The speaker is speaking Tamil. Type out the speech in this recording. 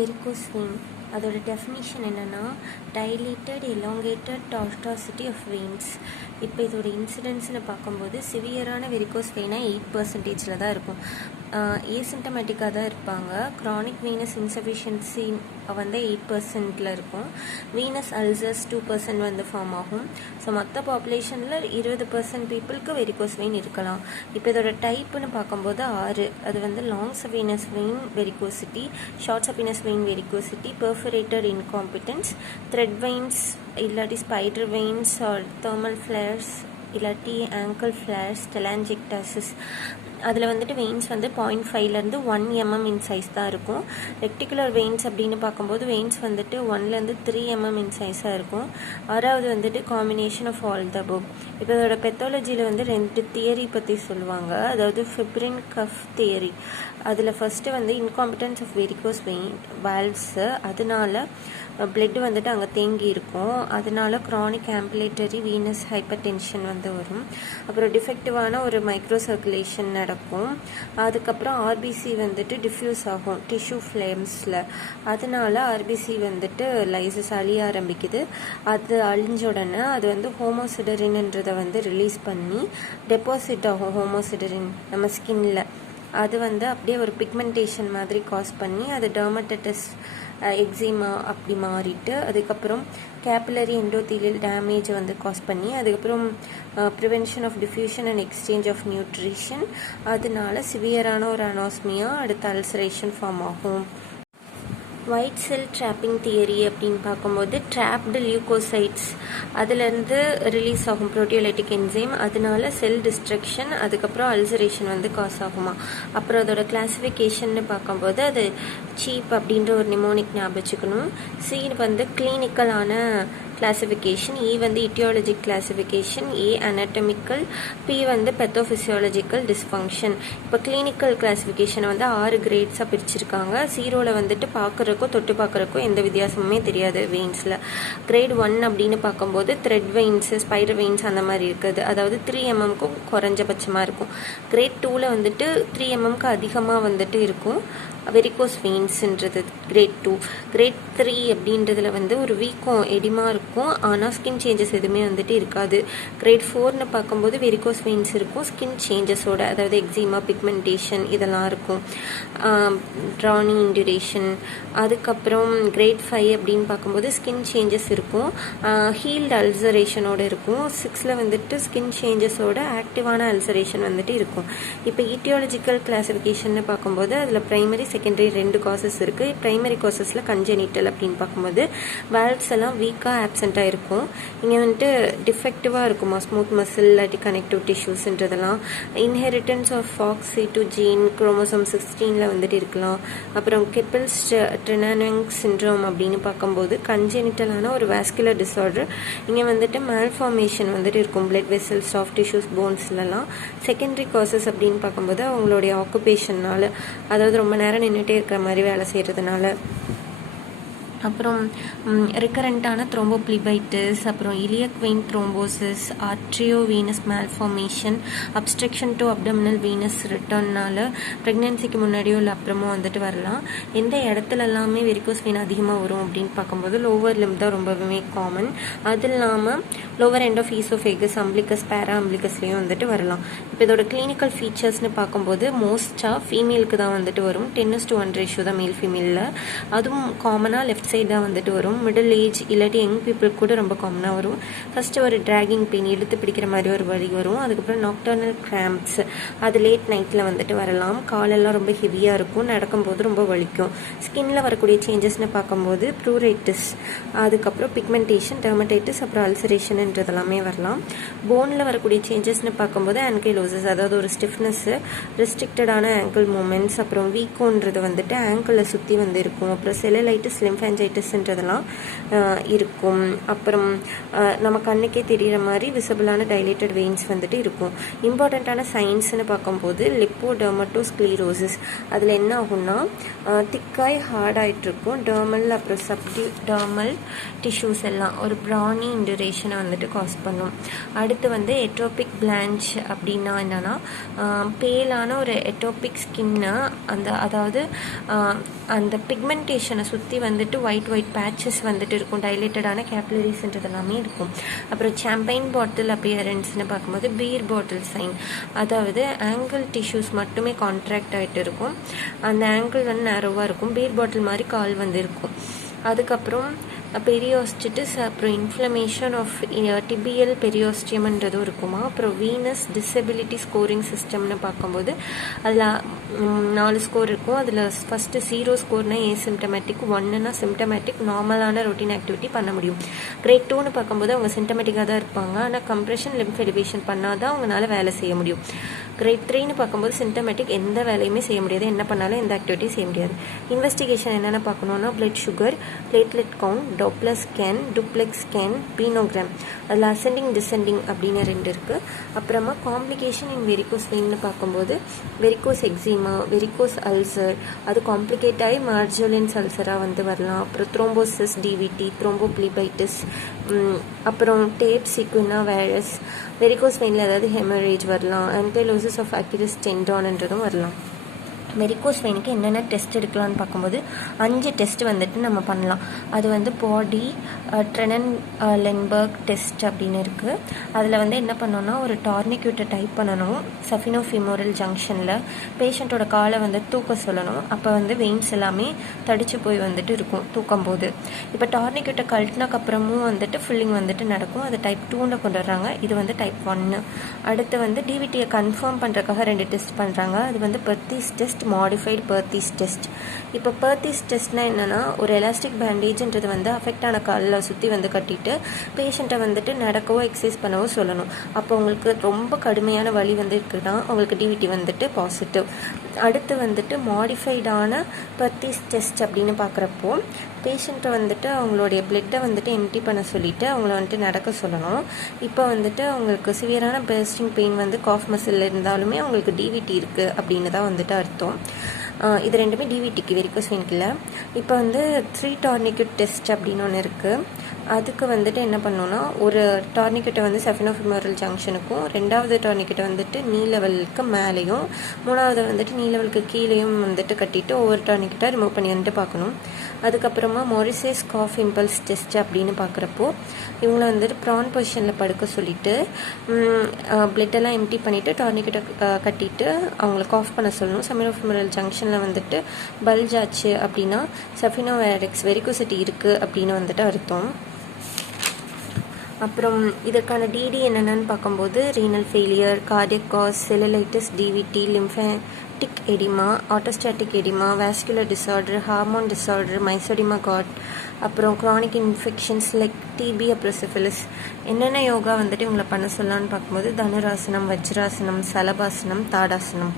வெரிகோஸ் வெயின் அதோட டெஃபினிஷன் என்னென்னா டைலேட்டட் எலாங்கேட்டட் டார்டாசிட்டி ஆஃப் வெயின்ஸ். இப்போ இதோட இன்சிடென்ட்ஸ்னு பார்க்கும்போது சிவியரான வெரிகோஸ் வெயினாக 8% தான் இருக்கும். ஏசிம்டமேட்டிக்காக தான் இருப்பாங்க. க்ரானிக் வீனஸ் இன்சஃபிஷியன்சி வந்து 8% இருக்கும். வீனஸ் அல்சர்ஸ் 2% வந்து ஃபார்ம் ஆகும். ஸோ மொத்த பாப்புலேஷனில் 20% பீப்புளுக்கு வெரிகோஸ் வெயின் இருக்கலாம். இப்போ இதோட டைப்புன்னு பார்க்கும்போது 6. அது வந்து long saphenous vein varicosity, short saphenous vein varicosity, perforated incompetence, thread veins இல்லாட்டி spider veins or thermal flares இல்லாட்டி ஆங்கிள் ஃப்ளேர்ஸ், டெலாஞ்சிக்டாசிஸ். அதில் வந்துட்டு வெயின்ஸ் வந்து 0.5லேருந்து 1 mm இன் சைஸ் தான் இருக்கும். ரெக்டிகுலர் வெயின்ஸ் அப்படின்னு பார்க்கும்போது வெயின்ஸ் வந்துட்டு 1லேருந்து 3 mm இன் சைஸாக இருக்கும். 6வது வந்துட்டு combination of all the above. இப்போ இதோட பெத்தாலஜியில் வந்து 2 தியரி பற்றி சொல்லுவாங்க. அதாவது ஃபிப்ரின் கஃப் தியரி. அதில் ஃபஸ்ட்டு வந்து incompetence of varicose vein valves, அதனால பிளட் வந்துட்டு அங்கே தேங்கி இருக்கும். அதனால chronic ambulatory venous hypertension வந்து வரும். அப்புறம் டிஃபெக்டிவான ஒரு மைக்ரோ சர்க்குலேஷன் நடக்கும். அதுக்கப்புறம் ஆர்பிசி வந்துட்டு டிஃப்யூஸ் ஆகும் டிஷ்யூ ஃப்ளேம்ஸில். அதனால ஆர்பிசி வந்துட்டு லைசஸ் அழிய ஆரம்பிக்குது. அது அழிஞ்ச உடனே அது வந்து ஹோமோசிடரின்ன்றதை வந்து ரிலீஸ் பண்ணி டெபாசிட் ஆகும். ஹோமோசிடரின் நம்ம ஸ்கின்ல அது வந்து அப்படியே ஒரு பிக்மெண்டேஷன் மாதிரி காஸ் பண்ணி அது டெர்மடைட்டிஸ், எக்ஸிமா அப்படி மாறிட்டு அதுக்கப்புறம் கேபிலரி எண்டோதீலியல் டேமேஜ் வந்து காஸ் பண்ணி அதுக்கப்புறம் prevention of diffusion and exchange of nutrition, அதனால சிவியரான ஒரு அனாஸ்மியா, அடுத்த அல்சரேஷன் ஃபார்ம் ஆகும். ஒயிட் செல் ட்ராப்பிங் தியரி அப்படின்னு பார்க்கும்போது ட்ராப்டு லியூகோசைட்ஸ் அதுலேருந்து ரிலீஸ் ஆகும் ப்ரோட்டியோலைட்டிக் என்சைம், அதனால செல் டிஸ்ட்ரக்ஷன், அதுக்கப்புறம் அல்சரேஷன் வந்து காஸ் ஆகுமா. அப்புறம் அதோட கிளாஸிஃபிகேஷன்னு பார்க்கும்போது அது சீப் அப்படின்ற ஒரு நிமோனிக் ஞாபகம் வச்சுக்கணும். சி வந்து கிளினிக்கலான கிளாசிஃபிகேஷன், இ வந்து இட்டியாலஜிக் கிளாசிஃபிகேஷன், ஏ அனாட்டமிக்கல், பி வந்து பெத்தோஃபிசியாலஜிக்கல் டிஸ்ஃபங்க்ஷன். இப்போ கிளினிக்கல் கிளாசிஃபிகேஷனை வந்து 6 கிரேட்ஸாக பிரிச்சிருக்காங்க. 0ல் வந்துட்டு பார்க்குறக்கோ தொட்டு பார்க்குறக்கோ எந்த வித்தியாசமுமே தெரியாது வெயின்ஸில். கிரேட் 1 அப்படின்னு பார்க்கும்போது த்ரெட் வெயின்ஸு, ஸ்பைடர் வெயின்ஸ் அந்த மாதிரி இருக்குது. அதாவது 3 mmக்கும் குறைஞ்சபட்சமாக இருக்கும். கிரேட் 2ல் வந்துட்டு 3 mmக்கு அதிகமாக வந்துட்டு இருக்கும் வெரிகோஸ் வெயின்ஸ்ன்றது கிரேட் 2. கிரேட் 3 அப்படின்றதுல வந்து ஒரு வீக்கம் எடிமா இருக்கும், ஆனால் ஸ்கின் சேஞ்சஸ் எதுவுமே வந்துட்டு இருக்காது. கிரேட் 4ன்னு பார்க்கும்போது வெரிகோஸ் வெயின்ஸ் இருக்கும், ஸ்கின் சேஞ்சஸோட, அதாவது எக்ஸிமா, பிக்மெண்டேஷன் இதெல்லாம் இருக்கும், ட்ரானி இன்டுரேஷன். அதுக்கப்புறம் கிரேட் 5 அப்படின்னு பார்க்கும்போது ஸ்கின் சேஞ்சஸ் இருக்கும், ஹீல்டு அல்சரேஷனோடு இருக்கும். 6ல் வந்துட்டு ஸ்கின் சேஞ்சஸோட ஆக்டிவான அல்சரேஷன் வந்துட்டு இருக்கும். இப்போ ஈட்டியாலஜிக்கல் கிளாசிஃபிகேஷன் பார்க்கும்போது அதில் பிரைமரி செகண்டரி 2 காசஸ் இருக்குது. ப்ரைமரி காசஸில் கன்ஜெனிட்டல் அப்படின்னு பார்க்கும்போது வால்வ்ஸ் எல்லாம் வீக்காக ஆப்சண்ட்டாக இருக்கும். இங்கே வந்துட்டு டிஃபெக்டிவாக இருக்குமா, ஸ்மூத் மசில் இல்லாட்டி கனெக்டிவ் டிஷ்யூஸ்ன்றதெல்லாம். Inheritance of FOXC2 gene chromosome 16ல் வந்துட்டு இருக்கலாம். அப்புறம் கெப்பிள்ஸ் ட்ரெனானிங் சிண்ட்ரோம் அப்படின்னு பார்க்கும்போது கன்ஜெனிட்டலான ஒரு வாஸ்குலர் டிஸார்டர். இங்கே வந்துட்டு மால்ஃபார்மேஷன் வந்துட்டு இருக்கும் பிளட் வெசல்ஸ், சாஃப்ட் டிஷ்யூஸ், போன்ஸ்லலாம். செகண்டரி காசஸ் அப்படின்னு பார்க்கும்போது அவங்களுடைய ஆக்குபேஷனால், அதாவது ரொம்ப நேரம் நின்றுட்டே இருக்கிற மாதிரி வேலை செய்கிறதுனால. அப்புறம் ரிக்கரண்ட்டான த்ரோம்போப்ளிபைட்டிஸ், அப்புறம் iliac vein thrombosis, arteriovenous malformation, obstruction to abdominal venous ரிட்டர்னால் ப்ரெக்னென்சிக்கு முன்னாடியோ இல்லை அப்புறமோ வந்துட்டு வரலாம். எந்த இடத்துல எல்லாமே வெரிகோஸ் வெயின் அதிகமாக வரும் அப்படின்னு பார்க்கும்போது லோவர் லிம் தான் ரொம்பவே காமன். அது இல்லாமல் lower end of oesophagus, umbilicus, para அம்பிளிகஸ்லேயும் வந்துட்டு வரலாம். இப்போ இதோட கிளினிக்கல் ஃபீச்சர்ஸ்னு பார்க்கும்போது மோஸ்ட்டாக ஃபீமேலுக்கு தான் வந்துட்டு வரும். 10:1 ரேஷியோ தான் மேல் ஃபீமேலில். அதுவும் காமனாக லெஃப்ட் சைடு தான் வந்துட்டு வரும். மிடில் ஏஜ் இல்லாட்டி யங் பீப்புள் கூட ரொம்ப காமனாக வரும். ஃபஸ்ட்டு ஒரு ட்ராகிங் பெயின், இழுத்து பிடிக்கிற மாதிரி ஒரு வலி வரும். அதுக்கப்புறம் நாக்டர்னல் கிராம்ப்ஸ், அது லேட் நைட்டில் வந்துட்டு வரலாம். காலெல்லாம் ரொம்ப ஹெவியாக இருக்கும், நடக்கும்போது ரொம்ப வலிக்கும். ஸ்கின்னில் வரக்கூடிய சேஞ்சஸ்னு பார்க்கும்போது ப்ரூரைட்டிஸ், அதுக்கப்புறம் பிக்மெண்டேஷன், டெர்மடைட்டிஸ், அப்புறம் அல்சரேஷன்ன்றதெல்லாமே வரலாம். போனில் வரக்கூடிய சேஞ்சஸ்னு பார்க்கும்போது ஆன்கைலோசிஸ், அதாவது ஒரு ஸ்டிஃப்னஸ்ஸு, ரெஸ்ட்ரிக்டடான ஆங்கிள் மூமெண்ட்ஸ், அப்புறம் வீக்கோன்றது வந்துட்டு ஆங்கிளில் சுற்றி வந்து இருக்கும். அப்புறம் செல்லுலைட்டிஸ், லிம்ஃபான்ஜைட்டிஸ், லாரிஞ்சைட்டிஸ்ன்றதெல்லாம் இருக்கும். அப்புறம் நம்ம கண்ணுக்கே தெரிகிற மாதிரி விசிபிளான டைலேட்டட் வெயின்ஸ் வந்துட்டு இருக்கும். இம்பார்ட்டண்ட்டான சைன்ஸ்னு பார்க்கும்போது லிப்போடெர்மட்டோஸ்க்ளீரோசிஸ். அதில் என்ன ஆகும்னா திக்காய் ஹார்டாகிட்டு இருக்கும். டெர்மல் அப்புறம் டெர்மல் டிஷ்யூஸ் எல்லாம் ஒரு ப்ரானி இன்டுரேஷனை வந்துட்டு காஸ் பண்ணும். அடுத்து வந்து எட்டோபிக் பிளான்ச் அப்படின்னா என்னன்னா பேலான ஒரு எட்டோபிக் ஸ்கின்னு அதாவது அந்த பிக்மெண்டேஷனை சுற்றி வந்துட்டு ஒயிட் பேட்சஸ் வந்துட்டு இருக்கும். டைலேட்டடான கேப்லரிஸ்ன்றது எல்லாமே இருக்கும். அப்புறம் சாம்பைன் பாட்டில் அப்பியரன்ஸ்னு பார்க்கும்போது பீர் பாட்டில் சைன், அதாவது ஆங்கிள் டிஷ்யூஸ் மட்டுமே கான்ட்ராக்ட் ஆகிட்டு இருக்கும். அந்த ஆங்கிள் வந்து நேரோவாக இருக்கும். பீர் பாட்டில் மாதிரி கால் வந்து இருக்கும். அதுக்கப்புறம் பெரியோஸ்டிட்டிஸ், அப்புறம் இன்ஃப்ளமேஷன் ஆஃப் டிபியல் பெரியோஸ்டியம்ன்றதும் இருக்குமா. அப்புறம் வீனஸ் டிசபிலிட்டி ஸ்கோரிங் சிஸ்டம்னு பார்க்கும்போது அதில் 4 ஸ்கோர் இருக்கும். அதில் ஃபஸ்ட்டு 0 ஸ்கோர்னா ஏசிம்டமேட்டிக், 1னா சிம்டமேட்டிக், நார்மலான ரொட்டீன் ஆக்டிவிட்டி பண்ண முடியும். கிரேட் 2ன்னு பார்க்கும்போது அவங்க சிம்டமேட்டிக்காக தான் இருப்பாங்க, ஆனால் கம்ப்ரெஷன் லிம்ஃப் எலிவேஷன் பண்ணால் தான் அவங்களால வேலை செய்ய முடியும். கிரேட் 3ன்னு பார்க்கும்போது சிம்டமேட்டிக், எந்த வேலையுமே செய்ய முடியாது, என்ன பண்ணாலும் எந்த ஆக்டிவிட்டியும் செய்ய முடியாது. இன்வெஸ்டிகேஷன் என்னென்ன பார்க்கணுன்னா blood sugar, platelet count, Doppler scan, duplex scan, venogram. அதில் அசெண்டிங் டிசெண்டிங் அப்படின்னு 2 இருக்குது. அப்புறமா காம்ப்ளிகேஷன் இன் வெரிகோஸ் வெயின்னு பார்க்கும்போது வெரிகோஸ் எக்ஸிமா, வெரிகோஸ் அல்சர், அது காம்ப்ளிகேட் ஆகி மார்ஜோலின்ஸ் அல்சராக வந்து வரலாம். அப்புறம் த்ரோம்போசிஸ், டிவிடி, த்ரோம்போப்ளிபைட்டிஸ், அப்புறம் டேப் சீக்வினா வைரஸ், வெரிகோஸ் வெயினில் ஏதாவது ஹெமரேஜ் வரலாம். ஆன்கைலோசிஸ் ஆஃப் அக்யூரஸ் டெண்டான்ன்றதும் வரலாம். வெரிகோஸ் வெயினுக்கு என்னென்ன டெஸ்ட் எடுக்கலான்னு பார்க்கும்போது 5 டெஸ்ட் வந்துட்டு நம்ம பண்ணலாம். அது வந்து பாடி ட்ரெனன் லென்பர்க் டெஸ்ட் அப்படின்னு இருக்குது. அதில் வந்து என்ன பண்ணோன்னா ஒரு டார்னிக்யூட்டை டைப் பண்ணணும். சஃபினோஃபிமோரல் ஜங்ஷனில் பேஷண்ட்டோட காலை வந்து தூக்க சொல்லணும். அப்போ வந்து வெயின்ஸ் எல்லாமே தடிச்சு போய் வந்துட்டு இருக்கும் தூக்கும் போது. இப்போ டார்னிக்யூட்டை கழட்டினக்கப்புறமும் வந்துட்டு ஃபில்லிங் வந்துட்டு நடக்கும். அது டைப் 2ன்னு கொண்டு வர்றாங்க. இது வந்து டைப் 1. அடுத்து வந்து டிவிடியை கன்ஃபார்ம் பண்ணுறதுக்காக 2 டெஸ்ட் பண்ணுறாங்க. அது வந்து பெர்தீஸ் டெஸ்ட், மாடிஃபைடு பெர்தீஸ் டெஸ்ட். இப்போ பெர்தீஸ் டெஸ்ட்னா என்னன்னா ஒரு எலாஸ்டிக் பேண்டேஜ்ன்றது வந்து அஃபெக்ட் ஆன காலில் சுற்றி வந்து கட்டிட்டு பேஷண்ட்டை வந்துட்டு நடக்கவோ எக்ஸசைஸ் பண்ணவோ சொல்லணும். அப்போ உங்களுக்கு ரொம்ப கடுமையான வலி வந்து இருக்குன்னா உங்களுக்கு டிவிடி வந்துட்டு பாசிட்டிவ். அடுத்து வந்துட்டு மாடிஃபைடான பெர்தீஸ் டெஸ்ட் அப்படின்னு பார்க்குறப்போ பேஷண்ட்டை வந்துட்டு அவங்களுடைய பிளட்டை வந்துட்டு எம்டி பண்ண சொல்லிவிட்டு அவங்கள வந்துட்டு நடக்க சொல்லணும். இப்போ வந்துட்டு அவங்களுக்கு சிவியரான பர்ஸ்டிங் பெயின் வந்து காஃப் மசில் இருந்தாலுமே அவங்களுக்கு டிவிடி இருக்குது அப்படின்னு தான் வந்துட்டு அர்த்தம். இது 2மே டிவிடிக்கு, வெரிகோஸ் வெயினுக்கு இல்லை. இப்போ வந்து 3 டார்னிக்யூட் டெஸ்ட் அப்படின்னு ஒன்று இருக்குது. அதுக்கு வந்துட்டு என்ன பண்ணோன்னா ஒரு டார்னிக்யூட்டை வந்து சஃபினோஃபிமோரல் ஜங்ஷனுக்கும், 2வது டார்னிக்யூட்டை வந்துட்டு நீ லெவலுக்கு மேலேயும், 3வது வந்துட்டு நீ லெவலுக்கு கீழேயும் வந்துட்டு கட்டிட்டு ஒவ்வொரு டார்னிக்யூட்டாக ரிமூவ் பண்ணி வந்துட்டு பார்க்கணும். அதுக்கப்புறமா மொரிசேஸ் காஃப் இம்பல்ஸ் டெஸ்ட் அப்படின்னு பார்க்குறப்போ இவங்களை வந்துட்டு ப்ரான் பொசிஷனில் படுக்க சொல்லிவிட்டு பிளட்டெல்லாம் எம்டி பண்ணிவிட்டு டார்னிக்யூட்டை கட்டிட்டு அவங்கள காஃப் பண்ண சொல்லணும். சஃபினோஃபிமோரல் ஜங்ஷனில் வந்துட்டு பல்ஜ் ஆச்சு அப்படின்னா சஃபினோவைரக்ஸ் வெரிகோசிட்டி இருக்குது அப்படின்னு வந்துட்டு அர்த்தம். அப்புறம் இதற்கான டிடி என்னென்னு பார்க்கும்போது renal failure, cardiac cause, cellulitis, DVT, lymphatic oedema, orthostatic oedema, vascular disorder, hormone disorder, myxoedema காட், அப்புறம் க்ரானிக் இன்ஃபெக்ஷன்ஸ் லைக் டிபி, அப்புறம் சிஃபிலிஸ். என்னென்ன யோகா வந்துட்டு இவங்களை பண்ண சொல்லலான்னு பார்க்கும்போது தனுராசனம், வஜ்ராசனம், சலபாசனம், தாடாசனம்.